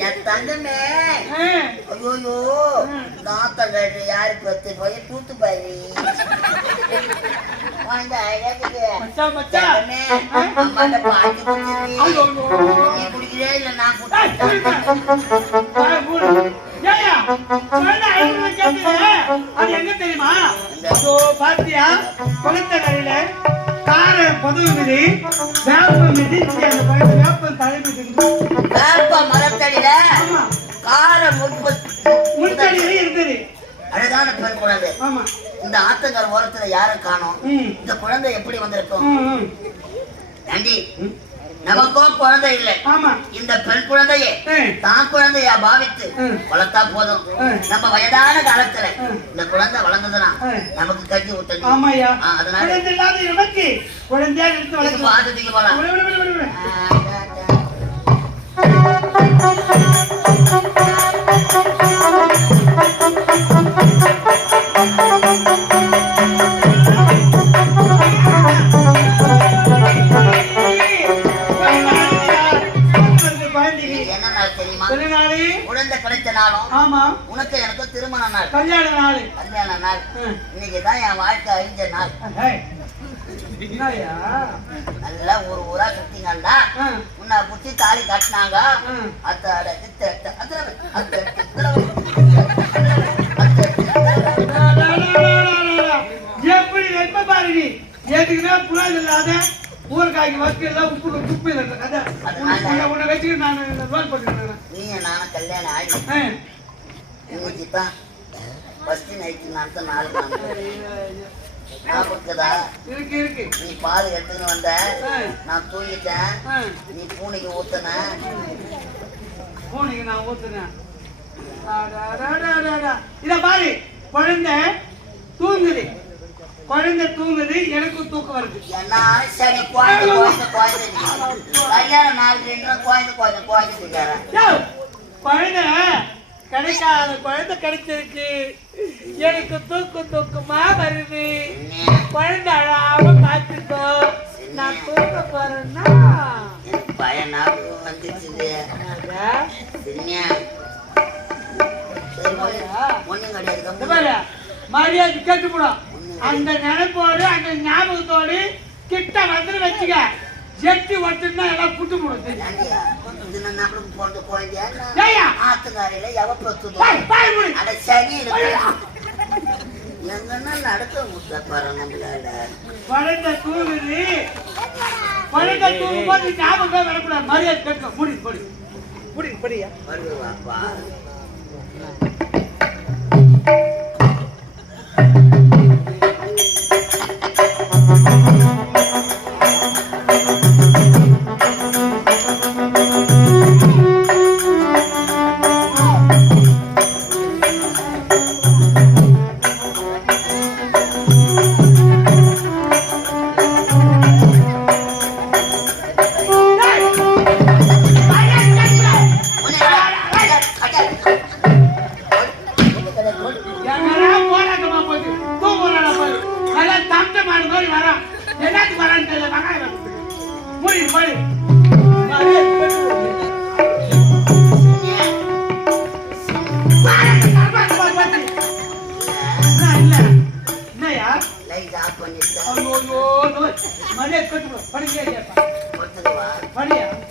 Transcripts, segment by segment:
என் தங்கமே. ஐயோ நாத்தம் கட்டு யாரு பத்து போய் தூத்து பாரு. மச்சான் மச்சான். தங்கமே அம்மாட்ட. நீ குடிக்கிறே இல்ல நான். அது எங்க தெரியுமா? பாத்தியா? குளத்த கரையில கார பதவி மிதி வேப்ப மிதிச்சு அந்த பழத்தை வேப்ப வேப்ப மரத்தடியில கார முப்பத்தி முத்தடியில இருக்குது. அழகான பெண் குழந்தை. இந்த ஆத்தங்கர் ஓரத்துல யாரும் காணோம்? இந்த குழந்தை எப்படி வந்திருக்கும்? ம், ம். ஆண்டி நமக்கோ குழந்தை இல்லை. இந்த பெண் குழந்தையை தான் குழந்தையா பாவித்து. வளர்த்தா போதும். நம்ம வயதான காலத்துல. இந்த குழந்தை வளர்ந்ததுன்னா. நமக்கு கட்டி விட்டது அதனால குழந்தையா நாளும் ஆமா உனக்கு எனக்கு திருமண நாள் கல்யாண நாள் கல்யாண நாள். இன்னைக்கு தான் என் வாழ்க்கை அழிஞ்ச நாள்? நல்லா ஒரு ஊரா சுத்திங்கண்டா உன்னை புடிச்சு தாலி கட்டினாங்க. அத்தட இத்த டா. எப்படி வெப்ப பாரு நீ ஏத்துக்குனா புலாது இல்லாத ஊறுகாய்க்கு வச்சு எல்லாம் உப்பு இல்லை கதை உன்னை வச்சுக்கிட்டு நான் ரோல் பண்ணிக்கிறேன் நீ நானும் கல்யாணம் ஆகி இன்னைக்கு தான் ஃபர்ஸ்ட் நைட்டு நடத்த இருக்கு இருக்கு நீ பால் எடுத்துன்னு வந்த. நான் தூங்கிட்டேன் நீ பூனைக்கு ஊத்துன பூனைக்கு நான் ஊத்துனேன். இத பாரு குழந்தை தூங்குது குழந்தை தூங்குது எனக்கு தூக்கம் வருது என்ன சரி குழந்தை குழந்தை குழந்தை நீ. கல்யாண நாள் ரெண்டு குழந்தை குழந்தை குழந்தை குழந்தை கிடைக்காத குழந்தை கிடைச்சிருக்கு. எனக்கு தூக்கு தூக்கமா வருது. குழந்தை அழாம பார்த்துக்கோ. நான் தூக்க போறேன்னா. பயம் ஞாபகம். பாரு, மரியாதை கேட்டுப்படும் அந்த நினைப்போடு அந்த ஞாபகத்தோடு கிட்ட வந்து வச்சுக்க. எட்டி வச்சுன்னா எல்லாம் புட்டு நான் நம்மளுக்கு பிறந்த குழந்தையா ஆத்துக்காரையில எவ முடி அட சனி இருக்கு. எங்கன்னா நடக்க முடியல பாரு நம்மளால. குழந்தை தூங்குது குழந்தை தூங்கும் போது ஞாபகம் வரக்கூடாது மரியாதை கேட்க முடி முடி முடி படியா வருவாப்பா. லைட் ஆஃப் பண்ணிட்டு கொடுத்துட்டு வா. எல்லார்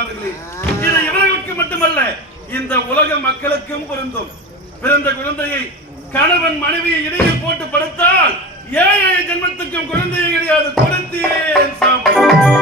படுத்துக் இது இவர்களுக்கு மட்டுமல்ல இந்த உலக மக்களுக்கும் பொருந்தும். பிறந்த குழந்தையை கணவன் மனைவியை இடையில் போட்டு படுத்தால் ஏழை ஜென்மத்துக்கும் குழந்தையை கிடையாது கொடுத்தேன் சாமி.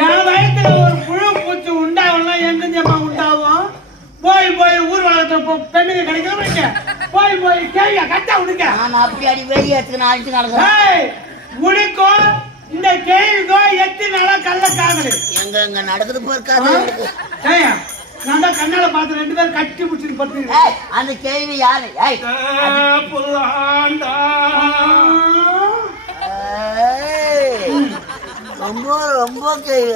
என் வயத்துல ஒரு புழு பூச்சி உண்டாகும்னா எங்கேருந்தும்மா உண்டாகும்? போய் போய் ஊர் வளர்த்த பெண்ணுங்க கிடைக்கிறவங்க போய் போய் கேள்வியா கட்டா உடுக்க. நான் அப்படி அடி வெளியே இந்த கேள்விக்கும் எத்தி நாளா கள்ள காதலு எங்க எங்க நடக்குது போயிருக்காது ஏய்யா, நான் தான் கண்ணால பார்த்து ரெண்டு பேரும் கட்டி பிடிச்சிட்டு ஏய் அந்த கேள்வி யாரு? ஏய் புல்லாண்டா. ரொம்ப ரொம்ப கேள்வி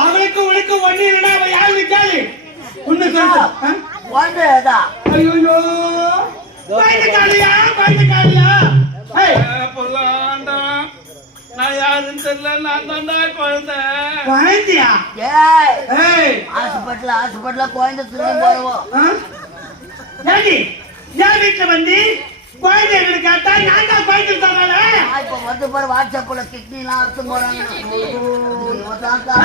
அவனுக்கு உனக்கு ஒண்ணு இல்லைன்னா அவன் யாரு கேளு உன்னை சொல்லு ஒன்றேதா ஐயோ பயந்து காலியா பயந்து காலியா ஏய், புல்லாண்டா. நான் யாருன்னு தெரியல நான் தாண்டா குழந்தை குழந்தையா ஏய் ஏய். ஹாஸ்பிட்டல் ஹாஸ்பிட்டல் குழந்தை திரும்பி போடுவோம் ஆ? ஏண்டி, என் வீட்டுல வந்து குழந்தை எங்களுக்கு கேட்டா நான் தான் நான் இப்ப வந்து பாரு வாட்ஸ்அப்ல கிட்னி எல்லாம் அறுத்து போறாங்க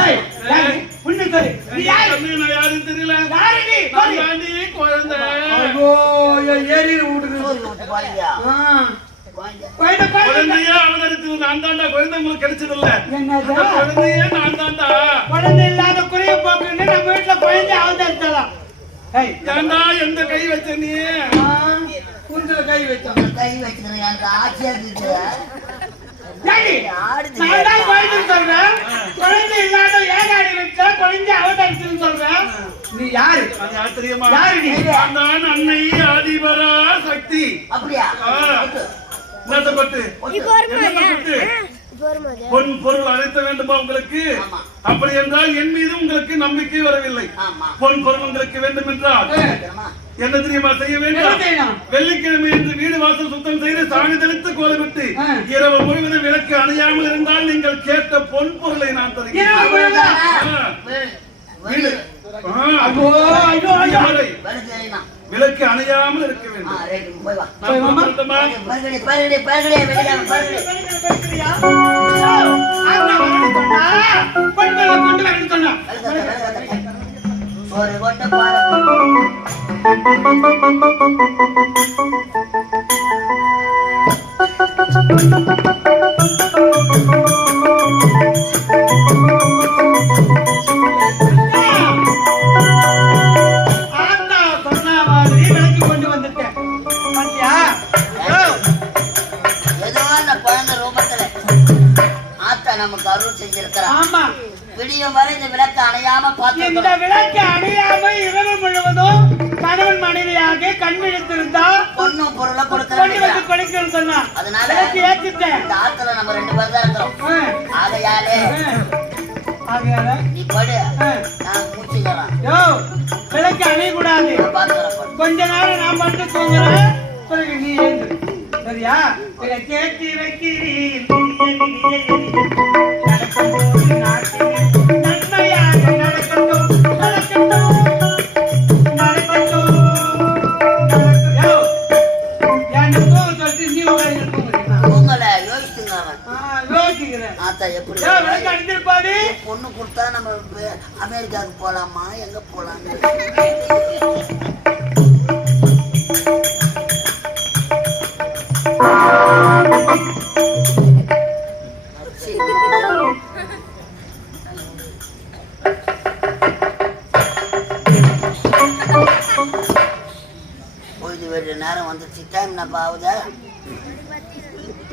ஏய், ஏய், உன்னை சொல்லு நீ யாரு நான் யாருன்னு தெரியல குழந்தை ஏறி குழந்தை குழந்தை குழந்தையா அவதரித்து நான் தாண்டா குழந்தை உங்களுக்கு கிடைச்சதில்ல என்னது அந்த குழந்தையே நான் தாண்டா குழந்தை இல்லாத குறைய போக்குன்னு நம்ம வீட்டுல குழந்தை அவதரித்தலாம் ஏண்டா எந்த கை வச்ச நீ? குந்துல கை வச்சோம் கை வச்சுக்கிறேன் எனக்கு ஆட்சியா இருக்குது குழந்தை இல்லாத ஏகாடி வச்சா குழந்தை அவதரிச்சுன்னு சொல்றேன். நீ யாரு? யார் நீ? நான் அன்னை ஆதிபரா சக்தி. அப்படியா? ஆ. என்னத்தப்பட்டு என்னத்தப்பட்டு பொன் பொருள் அழைத்த வேண்டுமா உங்களுக்கு. அப்படி என்றால் என் மீது உங்களுக்கு நம்பிக்கை வரவில்லை. பொன் பொருள் உங்களுக்கு வேண்டும் என்றால்? என்ன தெரியுமா செய்ய வேண்டும்? வெள்ளிக்கிழமை என்று வீடு வாசல் சுத்தம் செய்து சாணி தெளித்து கோலமிட்டு. இரவு முழுவதும் விளக்கு அணையாமல் இருந்தால் நீங்கள் கேட்ட பொன் பொருளை நான் தருகிறேன். விளக்கு அணையாமல் இருக்க வேண்டும். போய் வா. விடியும் வரை இந்த விளக்கு அணையாம இந்த பார்த்து விளக்கு அணையாம இரவு முழுவதும் கணவன் மனைவியாக கண் விழித்திருந்தா பொண்ணு பொருளை கொண்டு கொடுக்கறது வந்து கொடுக்கணும் சொன்னா அதனால விளக்கு ஏத்திட்டேன். இந்த ஆத்துல நம்ம ரெண்டு பேர் தான் இருக்கிறோம். ஆகையாலே. ஆகையால, நீ படு. ஆ. நான் மூச்சுக்கிறேன் யோ, விளக்கு கொஞ்ச நேரம் நான் மட்டும் தூங்குறேன். பிறகு நீ சரியா? கேட்டு வைக்கிறீர் எரியும். வந்துச்சு. டைம் என்ன ஆகுது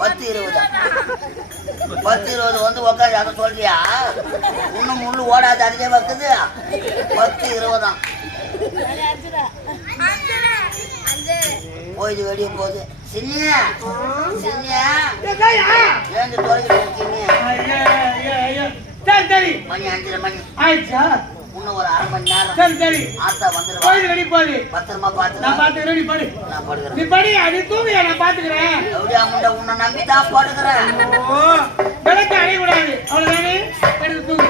பத்து இருபதா? பத்து இருபது வந்து உக்காந்து அதை சொல்றியா? இன்னும் முள்ளு ஓடாது அதுக்கே வைக்குது. பத்து இருபதாம் போயிது வெளியே போகுது. சின்னியா சின்னியா ஏய்யா. ஏந்து சின்னியா மணி அஞ்சரை மணி. ஆயிடுச்சா? இன்னும் ஒரு அரை மணி நேரம் சரி சரி. ஆத்தா வந்துருவா கோயில் ரெடி போடு பத்திரமா நான் படு நான் படுக்கிறேன். நீ படி அது தூங்கியா நான் பாத்துக்கிறேன். எப்படியா முண்டை உன்னை நம்பி தான் படுக்கிறேன். ஓ விளக்கு அடையக்கூடாது எடுத்து தூங்கு.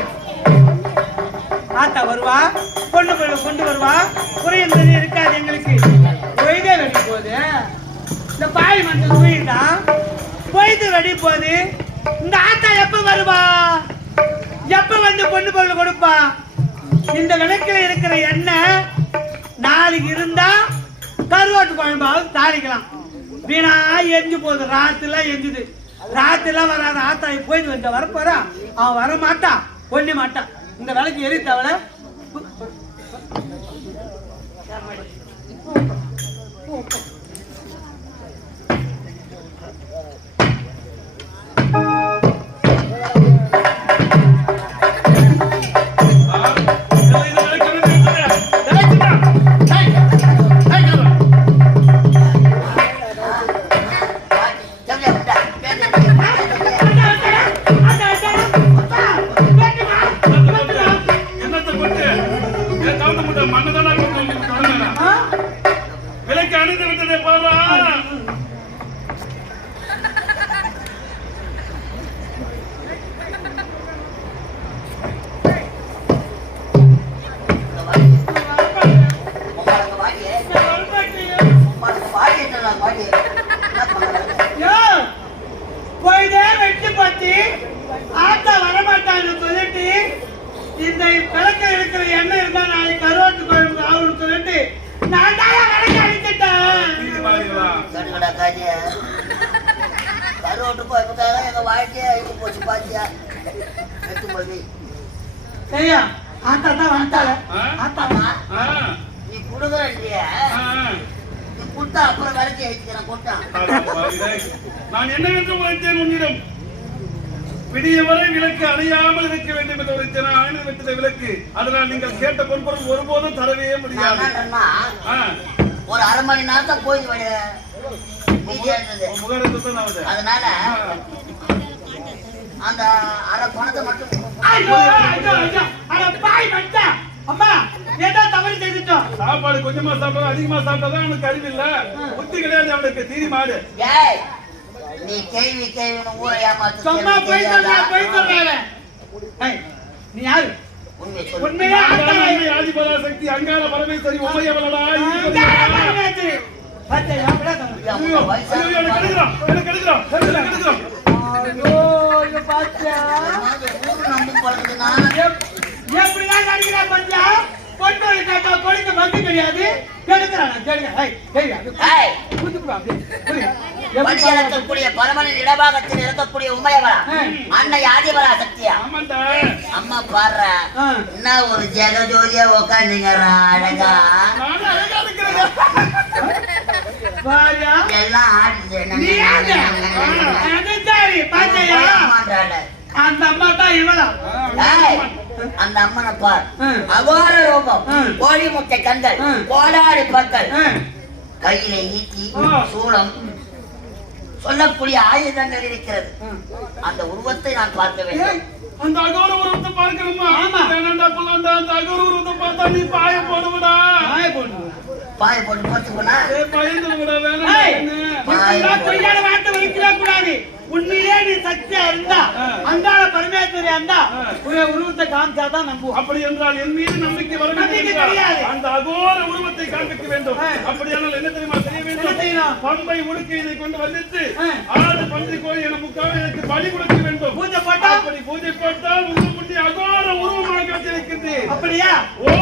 ஆத்தா வருவா பிள்ளை கொண்டு வருவா. குறையன்றது இருக்காது எங்களுக்கு. பொய்தே வெட்டி போகுது. இந்த பாய் மஞ்சள் உயிர்தான் பொய் பொழுது வெடி போது இந்த ஆத்தா எப்ப வருவா? எப்ப வந்து பொண்ணு பொருள் கொடுப்பா? இந்த விளக்கில் இருக்கிற எண்ணெய் நாளைக்கு இருந்தா கருவாட்டு குழம்பாவது தாளிக்கலாம். வீணா எரிஞ்சு போகுது. ராத்துல எரிஞ்சுது. ராத்திரிலாம் வராத ஆத்தா போயிட்டு இந்த வரப்போறா? அவன் வர மாட்டான் பொண்ணு மாட்டான் இந்த விளக்கு எரி தவிர ஆ, வாழ்க்கையே போச்சு பாத்தியா ஆத்தா தான் ஆ, நீ குடுக்குற இல்லையா நீ கொடுத்தா அப்புறம் விலைக்கு பாருங்களே. நான் என்னவென்று உரைத்தேன் உன்னிடம் விடிய வரை விளக்கு அணையாமல் இருக்க வேண்டும் என்று உரைத்தேன் ஆயுத வெட்டத விளக்கு அதனால் நீங்கள் கேட்ட பொன்பொருள் ஒருபோதும் தரவே முடியாது ஒரு அரை மணி நேரத்தை போய் அதனால அந்த அரை பணத்தை மட்டும் அம்மா ஏதோ தவறு செய்துட்டோம். சாப்பாடு கொஞ்சமா சாப்பிட்டா அதிகமா சாப்பிட்டாதான் அவனுக்கு அறிவு இல்ல. புத்தி கிடையாது அவனுக்கு. தீரி மாடு ஏய் நீ கேள்வி கேள்வின்னு ஊரை ஏமாத்து சும்மா போய் சொல்றா போய் சொல்றாரு ஏய் நீ யாரு? உண்மையா ஆத்தா ஆதிபரா சக்தி அங்காள பரமேஸ்வரி உமையவளடா பாத்தியா விடாத கிடையாது கெடுக்கிறான் பரமனின் இடபாகத்தில் இருக்கக்கூடிய உமையவரா அன்னை ஆதிபரா சக்தியா அம்மா பாடுற. என்ன ஒரு ஜெகஜோதியா உக்காந்துங்கிறா அழகா நானும் அழகா இருக்கிறேங்க. பாரியா எல்லாம் ஆமான்றாள. அந்த அம்மா தான் இவளா ஏய், அந்த அம்மனை பார் ம். அகோர ரூபம். கோழி முட்டை ம். கோடாரி பற்கள். கையில ஈட்டி. சூளம் சொல்லக்கூடிய ஆயுதங்கள் இருக்கிறது. அந்த உருவத்தை நான் பார்க்க வேண்டும் அந்த அகோர உருவத்தை பார்க்கணுமா? ஆமா. அந்த அகோர உருவத்தை பார்த்தா நீ பாய போடுவடா. வாயை போடு. பாய போட்டு. இப்படிலாம் பொய்யான வார்த்தை வைக்கவே கூடாது உண்மையிலே நீ சக்தியா இருந்தா ஆ. அங்காள பரமேஸ்வரியா இருந்தா. உன் உருவத்தை காமிச்சாதான் நம்புவோம் அப்படி என்றால் என் மீது நம்பிக்கை வர நம்பிக்கை கிடையாது. அந்த அகோர உருவத்தை காண்பிக்க வேண்டும் ஆ. அப்படியானால் என்ன தெரியுமா செய்ய வேண்டும் செய்யணும்? பம்பை உடுக்கை இதை கொண்டு வந்துட்டு ஆ. ஆடு பன்றி கோழி என முக்காக எனக்கு பலி கொடுக்க வேண்டும் பூஜை போட்டா அப்படி பூஜை போட்டால் முன்னே அகோர உருவமாக வச்சிருக்கின்றேன் அப்படியா ஓ